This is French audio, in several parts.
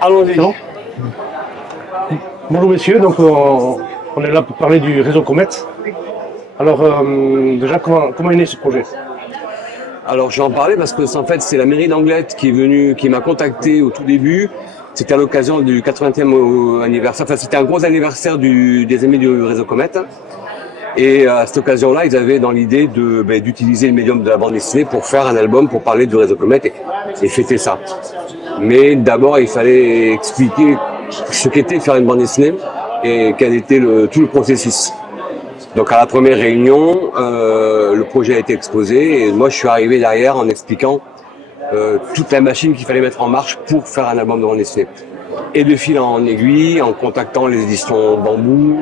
Allons-y. Bonjour messieurs, donc on est là pour parler du réseau Comet. Alors déjà, comment est né ce projet? Alors je vais en parler parce que en fait c'est la mairie d'Anglet qui m'a contacté au tout début. C'était à l'occasion du 80e anniversaire, enfin c'était un gros anniversaire des amis du réseau Comet. Et à cette occasion-là, ils avaient dans l'idée d'utiliser le médium de la bande dessinée pour faire un album pour parler du réseau Comet et fêter ça. Mais d'abord, il fallait expliquer ce qu'était faire une bande dessinée et quel était tout le processus. Donc à la première réunion, le projet a été exposé et moi je suis arrivé derrière en expliquant toute la machine qu'il fallait mettre en marche pour faire un album de bande dessinée. Et de fil en aiguille, en contactant les éditions Bambou,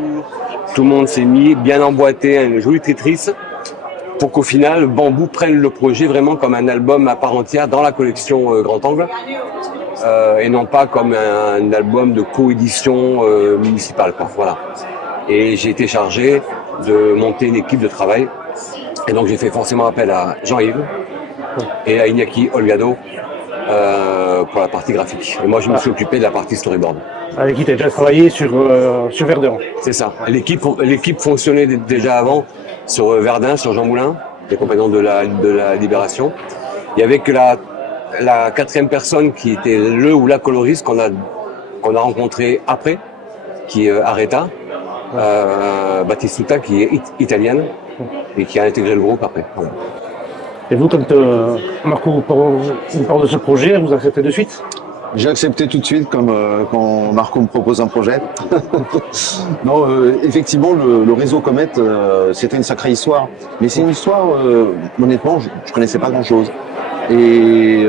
tout le monde s'est mis bien emboîté à une jolie Tetris pour qu'au final Bambou prenne le projet vraiment comme un album à part entière dans la collection Grand Angle et non pas comme un album de coédition municipale, quoi. Voilà. Et j'ai été chargé de monter une équipe de travail et donc j'ai fait forcément appel à Jean-Yves et à Iñaki Holgado pour la partie graphique. Et moi je me suis occupé de la partie storyboard. Avec qui tu as déjà travaillé sur Verdun. C'est ça. L'équipe fonctionnait déjà avant sur Verdun, sur Jean Moulin, les compagnons de la Libération. Il y avait que la quatrième personne qui était le ou la coloriste qu'on a rencontré après, qui est Areta, Battistuta, qui est italienne et qui a intégré le groupe après. Voilà. Et vous, quand Marco vous parle de ce projet, vous acceptez de suite? J'ai accepté tout de suite quand Marco me propose un projet. Non, effectivement, le réseau Comet, c'était une sacrée histoire. Mais c'est une histoire, honnêtement, je connaissais pas grand-chose. Et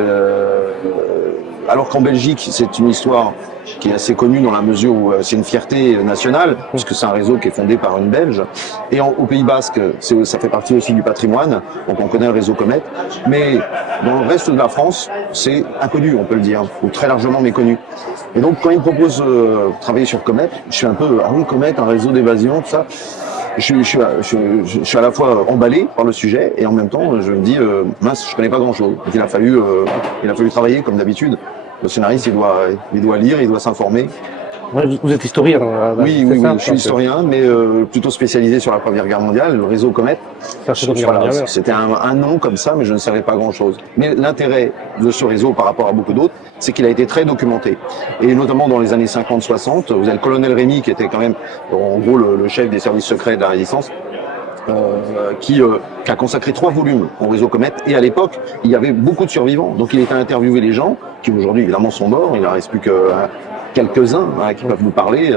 alors qu'en Belgique, c'est une histoire qui est assez connue dans la mesure où c'est une fierté nationale, puisque c'est un réseau qui est fondé par une Belge. Et au Pays Basque, ça fait partie aussi du patrimoine, donc on connaît le réseau Comet. Mais dans le reste de la France, c'est inconnu, on peut le dire, ou très largement méconnu. Et donc quand ils me proposent de travailler sur Comet, je suis un peu, ah oui, Comet, un réseau d'évasion, tout ça. Je suis à la fois emballé par le sujet et en même temps, je me dis, mince, je connais pas grand-chose. Il a fallu travailler comme d'habitude. Le scénariste, il doit lire, il doit s'informer. Ouais, vous êtes historien. Oui, je suis historien, mais plutôt spécialisé sur la Première Guerre mondiale, le réseau Comet. Voilà, c'était un nom comme ça, mais je ne savais pas grand-chose. Mais l'intérêt de ce réseau par rapport à beaucoup d'autres, c'est qu'il a été très documenté. Et notamment dans les années 50-60, vous avez le colonel Rémy, qui était quand même, en gros, le chef des services secrets de la Résistance, qui a consacré 3 volumes au réseau Comet. Et à l'époque, il y avait beaucoup de survivants. Donc il était à interviewer les gens, qui aujourd'hui évidemment sont morts, il ne reste plus que quelques-uns qui peuvent nous parler,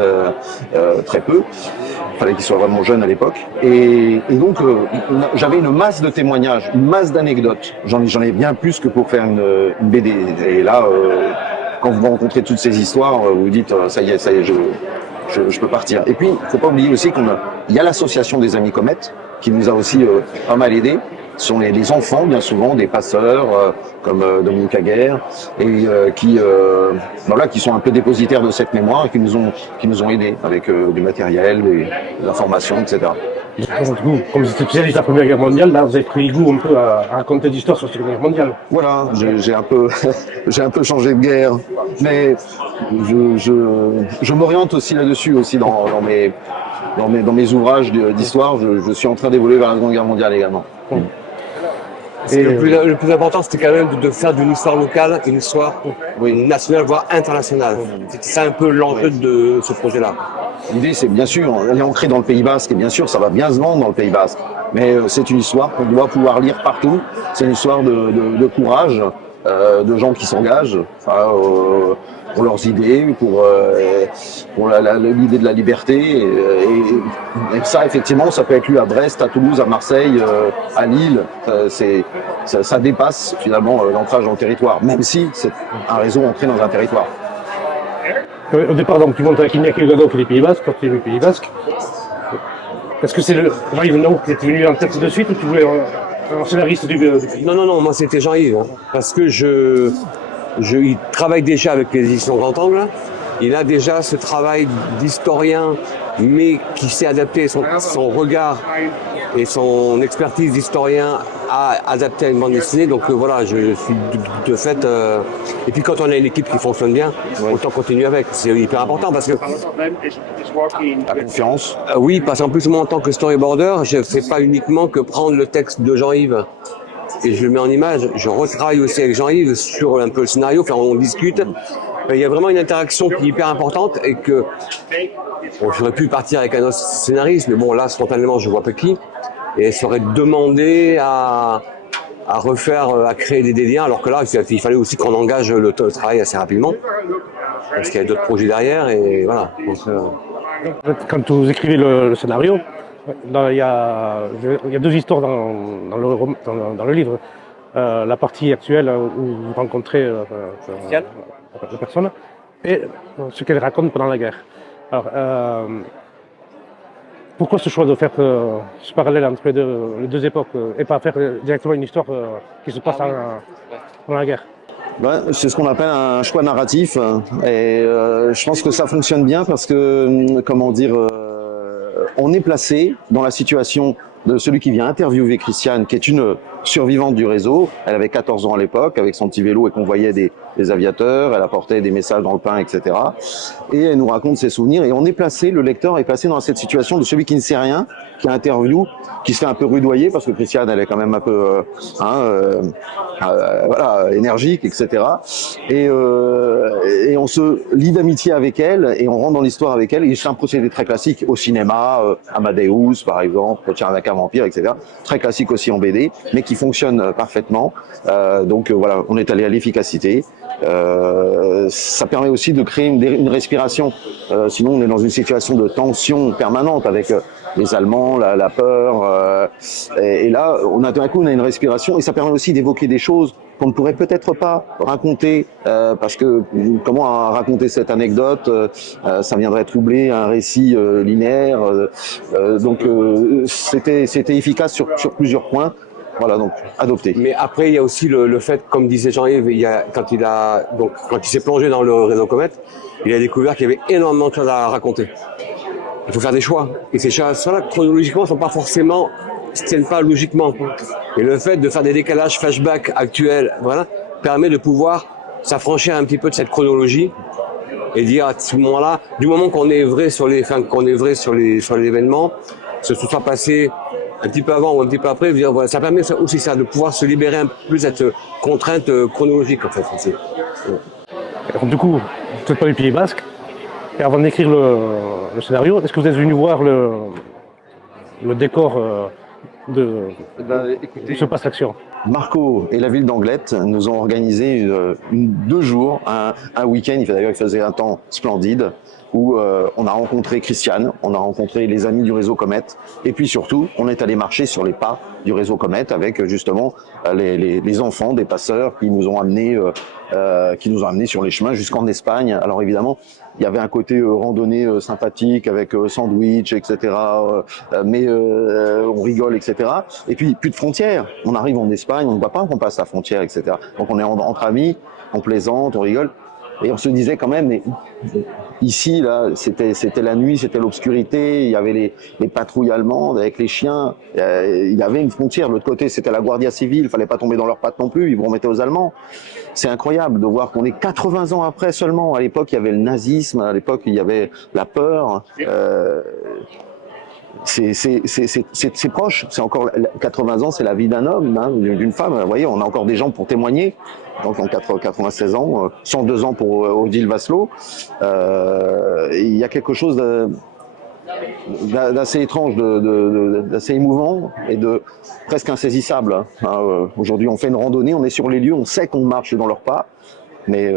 très peu. Il fallait qu'ils soient vraiment jeunes à l'époque. Et donc j'avais une masse de témoignages, une masse d'anecdotes. J'en ai bien plus que pour faire une BD. Et là, quand vous rencontrez toutes ces histoires, vous vous dites ça y est, je peux partir. Et puis, il faut pas oublier aussi il y a l'association des Amis Comet qui nous a aussi pas mal aidés. Ce sont les enfants, bien souvent, des passeurs comme Dominique Aguerre, et qui sont un peu dépositaires de cette mémoire et qui nous ont aidés avec du matériel, des informations, etc. Vous, comme vous êtes spécialiste de la Première Guerre mondiale, là, vous avez pris goût un peu à raconter d'histoires sur la Première Guerre mondiale. Voilà, j'ai un peu changé de guerre, mais je m'oriente aussi là-dessus aussi dans mes ouvrages d'histoire. Je suis en train d'évoluer vers la Seconde Guerre mondiale également. Et le plus important, c'était quand même de faire d'une histoire locale une histoire nationale, voire internationale. C'était ça un peu l'enjeu de ce projet-là. L'idée, c'est bien sûr, elle est ancrée dans le Pays Basque, et bien sûr, ça va bien se vendre dans le Pays Basque. Mais c'est une histoire qu'on doit pouvoir lire partout. C'est une histoire de courage, de gens qui s'engagent pour leurs idées, pour l'idée de la liberté. Et ça, effectivement, ça peut être lu à Brest, à Toulouse, à Marseille, à Lille. Ça dépasse finalement l'ancrage dans le territoire, même si c'est un réseau ancré dans un territoire. Au départ, donc, tu montes avec Iñaki Holgado pour les Pays Basques, pour les Pays Basques. Est-ce que c'est Jean-Yves Non qui est venu en tête de suite ou tu voulais un scénariste du pays? Non, moi c'était Jean-Yves, parce que il travaille déjà avec les éditions Grand Angle. Il a déjà ce travail d'historien, mais qui s'est adapté son regard et son expertise d'historien à adapter à une bande dessinée. Donc voilà, je suis de fait... Et puis quand on a une équipe qui fonctionne bien, autant continuer avec. C'est hyper important parce que... La confiance. Oui, parce qu'en plus moi en tant que storyboarder, je ne fais pas uniquement que prendre le texte de Jean-Yves et je le mets en image. Je retravaille aussi avec Jean-Yves sur un peu le scénario, enfin, on discute. Il y a vraiment une interaction qui est hyper importante et que bon, j'aurais pu partir avec un autre scénariste, mais bon là spontanément je vois pas qui et ça aurait demandé à refaire, à créer des liens, alors que là il fallait aussi qu'on engage le travail assez rapidement parce qu'il y a d'autres projets derrière et voilà. Donc, quand vous écrivez le scénario, il y a deux histoires dans le livre. La partie actuelle où vous rencontrez la personne et ce qu'elle raconte pendant la guerre. Alors, pourquoi ce choix de faire ce parallèle entre les deux époques et pas faire directement une histoire qui se passe pendant la guerre? C'est ce qu'on appelle un choix narratif et je pense que ça fonctionne bien parce que, comment dire, on est placé dans la situation de celui qui vient interviewer Christiane, qui est une survivante du réseau. Elle avait 14 ans à l'époque, avec son petit vélo et qu'on voyait des aviateurs, elle apportait des messages dans le pain, etc. Et elle nous raconte ses souvenirs et on est placé, le lecteur est placé dans cette situation de celui qui ne sait rien, qui interview, qui se fait un peu rudoyer parce que Christiane, elle est quand même un peu voilà, énergique, etc. Et on se lie d'amitié avec elle et on rentre dans l'histoire avec elle. Et c'est un procédé très classique au cinéma, Amadeus par exemple, Retien avec un vampire, etc. Très classique aussi en BD, mais qui fonctionne parfaitement. Donc voilà, on est allé à l'efficacité. Ça permet aussi de créer une respiration. Sinon, on est dans une situation de tension permanente avec les Allemands, la peur. Et là, d'un coup, on a une respiration et ça permet aussi d'évoquer des choses qu'on ne pourrait peut-être pas raconter parce que comment raconter cette anecdote, ça viendrait troubler un récit linéaire. Donc, c'était efficace sur plusieurs points. Voilà, donc adopté. Mais après, il y a aussi le fait, comme disait Jean-Yves, quand il s'est plongé dans le réseau Comet, il a découvert qu'il y avait énormément de choses à raconter. Il faut faire des choix. Et ces choix-là, chronologiquement, se tiennent pas logiquement. Et le fait de faire des décalages flashback actuels, voilà, permet de pouvoir s'affranchir un petit peu de cette chronologie et dire à ce moment-là, du moment qu'on est vrai sur l'événement, ce soit passé un petit peu avant ou un petit peu après, dire, voilà, ça permet aussi ça, de pouvoir se libérer un peu plus de cette contrainte chronologique en fait. Alors, du coup, vous n'êtes pas du Pays Basque, et avant d'écrire le scénario, est-ce que vous êtes venu voir le décor où se passe l'action? Marco et la ville d'Anglet nous ont organisé 2 jours, un week-end, il faisait un temps splendide, où on a rencontré Christiane, on a rencontré les amis du réseau Comet, et puis surtout, on est allé marcher sur les pas du réseau Comet avec justement les enfants des passeurs qui nous ont amenés sur les chemins jusqu'en Espagne. Alors évidemment, il y avait un côté randonnée sympathique avec sandwich, etc. Mais on rigole, etc. Et puis plus de frontières. On arrive en Espagne, on ne voit pas qu'on passe la frontière, etc. Donc on est entre amis, on plaisante, on rigole. Et on se disait quand même, mais ici, là, c'était la nuit, c'était l'obscurité, il y avait les patrouilles allemandes avec les chiens, il y avait une frontière. De l'autre côté, c'était la Guardia Civile, il fallait pas tomber dans leurs pattes non plus, ils vous remettaient aux Allemands. C'est incroyable de voir qu'on est 80 ans après seulement. À l'époque, il y avait le nazisme, à l'époque, il y avait la peur. C'est proche, c'est encore 80 ans, c'est la vie d'un homme, hein, d'une femme. Vous voyez, on a encore des gens pour témoigner. Donc en 96 ans, 102 ans pour Odile Vasselot. Il y a quelque chose d'assez étrange, d'assez émouvant et de presque insaisissable. Hein. Aujourd'hui, on fait une randonnée, on est sur les lieux, on sait qu'on marche dans leurs pas, mais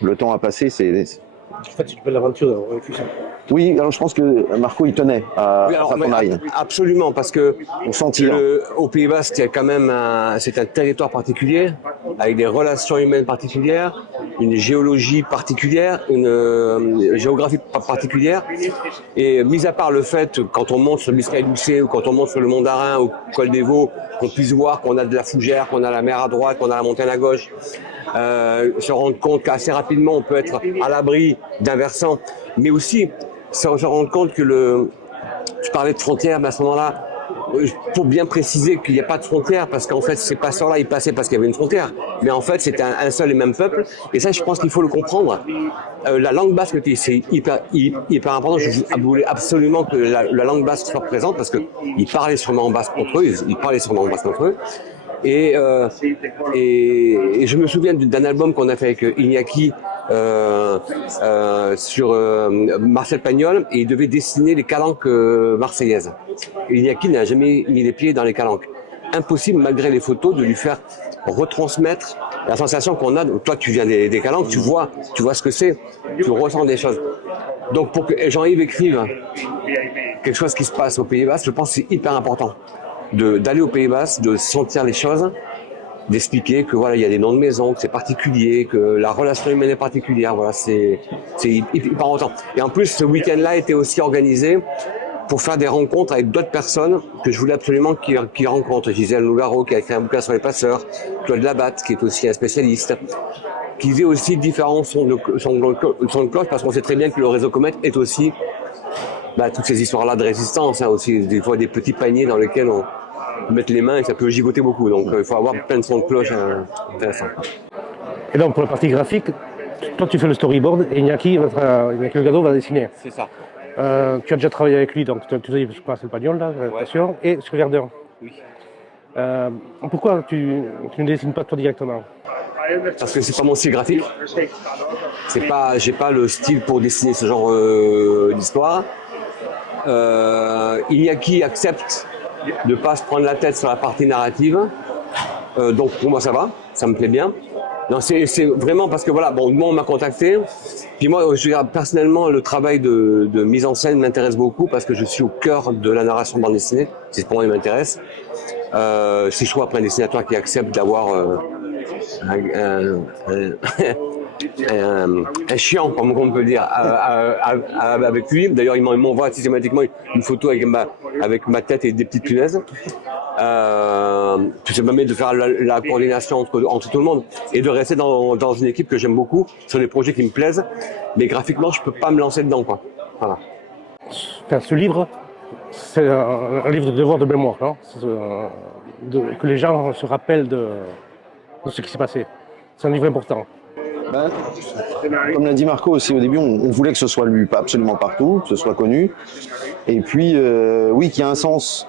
le temps a passé. En fait, c'est une belle aventure d'avoir vécu ça. Oui, alors je pense que Marco il tenait à qu'on aille. Absolument, parce que on sentit au Pays Basque, il y a quand même c'est un territoire particulier, avec des relations humaines particulières, une géologie particulière, une géographie particulière. Et mis à part le fait, quand on monte sur Biscay-Doucet ou quand on monte sur le Mont d'Arin ou Col des Vaux, qu'on puisse voir qu'on a de la fougère, qu'on a la mer à droite, qu'on a la montagne à gauche, se rendre compte qu'assez rapidement on peut être à l'abri d'un versant, mais aussi se rendre compte que je parlais de frontières, mais à ce moment-là, pour bien préciser qu'il n'y a pas de frontière, parce qu'en fait, ces passeurs-là, ils passaient parce qu'il y avait une frontière. Mais en fait, c'était un seul et même peuple. Et ça, je pense qu'il faut le comprendre. La langue basque, c'est hyper important. Je voulais absolument que la langue basque soit présente, parce qu'ils parlaient sûrement en basque entre eux. Ils parlaient sûrement en basque entre eux. Et je me souviens d'un album qu'on a fait avec Iñaki sur Marcel Pagnol, et il devait dessiner les calanques marseillaises. Et Iñaki n'a jamais mis les pieds dans les calanques. Impossible, malgré les photos, de lui faire retransmettre la sensation qu'on a. Toi, tu viens des calanques, tu vois ce que c'est, tu ressens des choses. Donc pour que Jean-Yves écrive quelque chose qui se passe au Pays Basque, je pense que c'est hyper important d'aller au Pays Basque, de sentir les choses, d'expliquer que voilà, il y a des noms de maison, que c'est particulier, que la relation humaine est particulière. Voilà, c'est hyper important. Et en plus, ce week-end-là était aussi organisé pour faire des rencontres avec d'autres personnes que je voulais absolument qu'ils rencontrent. Gisèle Nougaro, qui a écrit un bouquin sur les passeurs, Claude Labatte, qui est aussi un spécialiste, qui faisait aussi différents sons de cloche, parce qu'on sait très bien que le réseau Comet est aussi toutes ces histoires-là de résistance, aussi des fois des petits paniers dans lesquels on met les mains et ça peut gigoter beaucoup. Donc il faut avoir plein de sons de cloche intéressants. Et donc pour la partie graphique, toi tu fais le storyboard et Iñaki Delgado va dessiner. C'est ça. Tu as déjà travaillé avec lui, donc tu as dit je passe le Pagnol là, attention, et sur Verdun. Oui. Pourquoi tu ne dessines pas toi directement? Parce que c'est pas mon style graphique. J'ai pas le style pour dessiner ce genre d'histoire. Iñaki accepte de pas se prendre la tête sur la partie narrative, donc pour moi ça va, ça me plaît bien. Non, c'est vraiment parce que voilà, moi on m'a contacté, puis moi je veux dire, personnellement le travail de mise en scène m'intéresse beaucoup parce que je suis au cœur de la narration bande dessinée, c'est pour moi il m'intéresse. Si je trouve après un dessinateur qui accepte d'avoir un chiant, comme on peut dire, avec lui. D'ailleurs, il m'envoie systématiquement une photo avec ma tête et des petites punaises. Ça me permet de faire la coordination entre tout le monde et de rester dans une équipe que j'aime beaucoup, sur des projets qui me plaisent. Mais graphiquement, je peux pas me lancer dedans, quoi. Voilà. Ce livre, c'est un livre de devoir de mémoire, non? Que les gens se rappellent de ce qui s'est passé. C'est un livre important. Comme l'a dit Marco aussi au début, on voulait que ce soit lu absolument partout, que ce soit connu. Et puis, oui, qu'il y a un sens.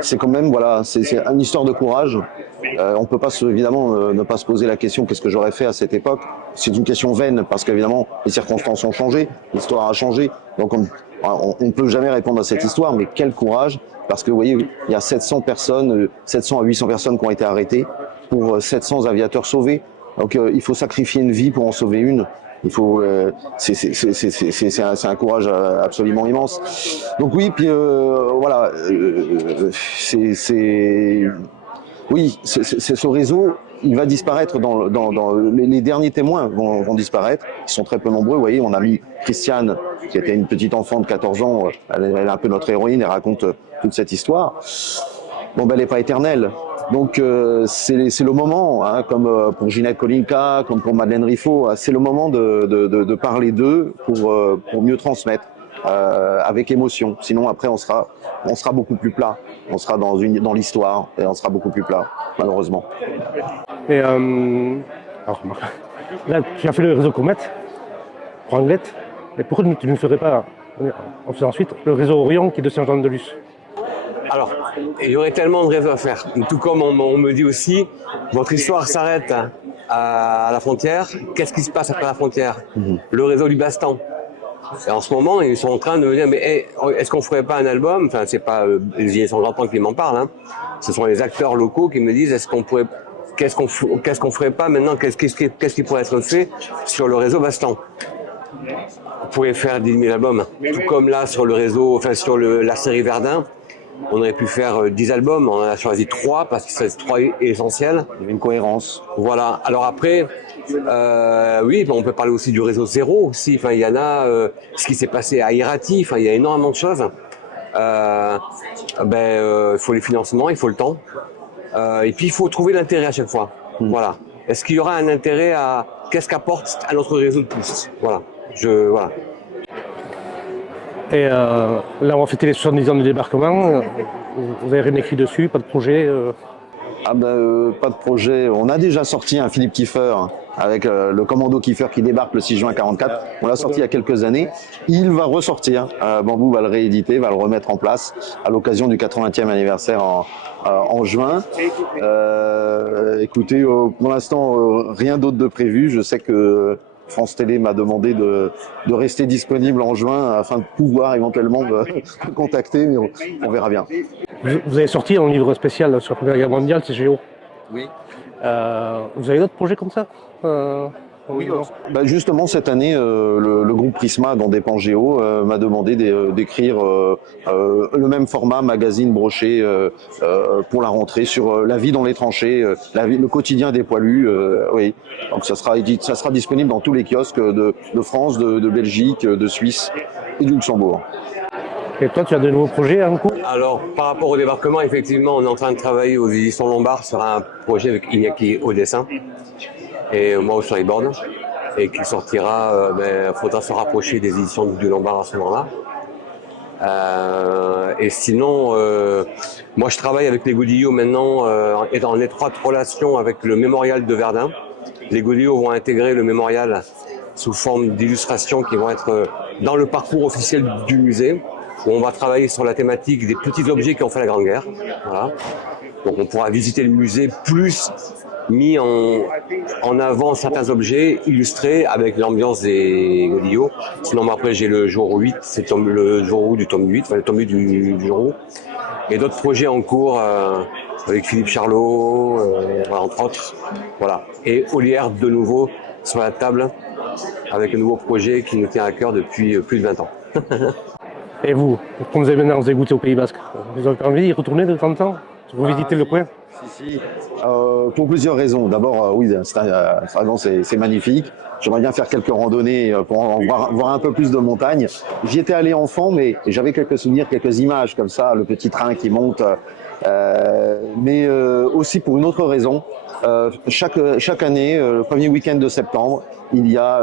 C'est quand même, voilà, c'est une histoire de courage. On peut pas évidemment ne pas se poser la question qu'est-ce que j'aurais fait à cette époque. C'est une question vaine parce qu'évidemment les circonstances ont changé, l'histoire a changé. Donc on ne peut jamais répondre à cette histoire, mais quel courage, parce que vous voyez, il y a 700 à 800 personnes qui ont été arrêtées pour 700 aviateurs sauvés. Donc il faut sacrifier une vie pour en sauver une. Il faut, c'est un courage absolument immense. Donc oui, puis voilà, oui, c'est ce réseau. Il va disparaître les derniers témoins vont disparaître. Ils sont très peu nombreux. Vous voyez, on a mis Christiane, qui était une petite enfant de 14 ans. Elle est un peu notre héroïne. Elle raconte toute cette histoire. Bon, elle n'est pas éternelle. Donc c'est le moment, hein, comme pour Ginette Kolinka, comme pour Madeleine Riffaut, c'est le moment de parler d'eux pour mieux transmettre avec émotion. Sinon après on sera beaucoup plus plat. On sera dans l'histoire et on sera beaucoup plus plat, malheureusement. Et alors, là, tu as fait le réseau Comet, pour Anglette, mais pourquoi tu ne ferais pas, on fait ensuite, le réseau Orion qui est de Saint-Jean-de-Luz? Alors, il y aurait tellement de réseaux à faire. Tout comme on me dit aussi, votre histoire s'arrête à la frontière. Qu'est-ce qui se passe après la frontière? Le réseau du Bastan. Et en ce moment, ils sont en train de me dire, mais est-ce qu'on ferait pas un album? Enfin, c'est pas les Illes sans enfants qui m'en parlent. Hein. Ce sont les acteurs locaux qui me disent, qu'est-ce qu'on ferait pas maintenant? Qu'est-ce qui pourrait être fait sur le réseau Bastan? On pourrait faire 10 000 albums. Tout comme là sur le réseau, enfin sur la série Verdun. On aurait pu faire 10 albums, on en a choisi 3 parce que c'est 3 essentiels. Il y avait une cohérence. Voilà. Alors après, oui, on peut parler aussi du réseau Zéro aussi. Enfin, il y en a ce qui s'est passé à Irati. Enfin, il y a énormément de choses. Il faut les financements, il faut le temps. Et puis il faut trouver l'intérêt à chaque fois. Voilà. Est-ce qu'il y aura un intérêt à qu'est-ce qu'apporte à notre réseau de plus? Voilà. Voilà. Et là, on va fêter les 70 ans du débarquement. Vous avez rien écrit dessus, pas de projet Pas de projet. On a déjà sorti un Philippe Kiefer avec le commando Kiefer qui débarque le 6 juin 44. On l'a sorti il y a quelques années. Il va ressortir. Bambou va le rééditer, va le remettre en place à l'occasion du 80e anniversaire en juin. Écoutez, pour l'instant, rien d'autre de prévu. Je sais que France Télé m'a demandé de rester disponible en juin afin de pouvoir éventuellement me contacter, mais on verra bien. Vous avez sorti un livre spécial sur la Première Guerre mondiale, c'est Géo. Oui. Vous avez d'autres projets comme ça Oui, justement, cette année, le groupe Prisma, dont dépend Géo, m'a demandé d'écrire le même format, magazine broché, pour la rentrée, sur la vie dans les tranchées, le quotidien des poilus. Oui. Donc ça sera disponible dans tous les kiosques de France, de Belgique, de Suisse et du Luxembourg. Et toi, tu as de nouveaux projets en cours? Alors, par rapport au débarquement, effectivement, on est en train de travailler aux éditions Lombard sur un projet avec Iñaki au dessin et moi au storyboard, et qui sortira, faudra se rapprocher des éditions du Lombard à ce moment-là. Et sinon, moi je travaille avec les Godillots maintenant, en étroite relation avec le mémorial de Verdun. Les Godillots vont intégrer le mémorial sous forme d'illustrations qui vont être dans le parcours officiel du musée, où on va travailler sur la thématique des petits objets qui ont fait la Grande Guerre. Voilà. Donc on pourra visiter le musée plus mis en avant certains objets illustrés avec l'ambiance des Godillots. Sinon après j'ai le jour 8, c'est le jour du tome 8, enfin le tome 8 du jour où. Et d'autres projets en cours avec Philippe Charlot, entre autres. Voilà. Et Olière de nouveau sur la table avec un nouveau projet qui nous tient à cœur depuis plus de 20 ans. Et vous, quand vous avez maintenant goûté au Pays Basque, vous avez envie d'y retourner de temps en temps? Vous visitez le coin? Si. Pour plusieurs raisons. D'abord, oui, c'est magnifique. J'aimerais bien faire quelques randonnées pour voir un peu plus de montagne. J'y étais allé enfant, mais j'avais quelques souvenirs, quelques images comme ça, le petit train qui monte. Mais aussi pour une autre raison. Chaque année, le premier week-end de septembre, il y a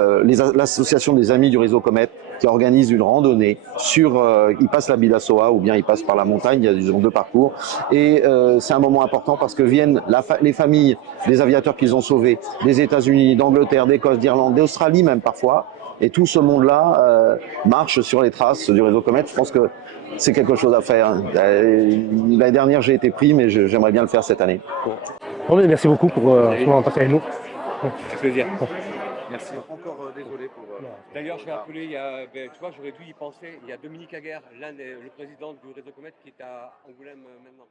l'association des Amis du Réseau Comète qui organise une randonnée ils passent la Bidasoa ou bien ils passent par la montagne, ils ont deux parcours. Et c'est un moment important parce que viennent les familles des aviateurs qu'ils ont sauvés, des États-Unis, d'Angleterre, d'Écosse, d'Irlande, d'Australie même parfois. Et tout ce monde-là marche sur les traces du Réseau Comète. Je pense que c'est quelque chose à faire. L'année dernière, j'ai été pris, mais j'aimerais bien le faire cette année. Bon, merci beaucoup pour m'avoir passé avec nous. Avec plaisir. Merci. Encore désolé pour... D'ailleurs, je vais appeler, tu vois, j'aurais dû y penser, il y a Dominique Aguerre, le président du Réseau Comète, qui est à Angoulême maintenant.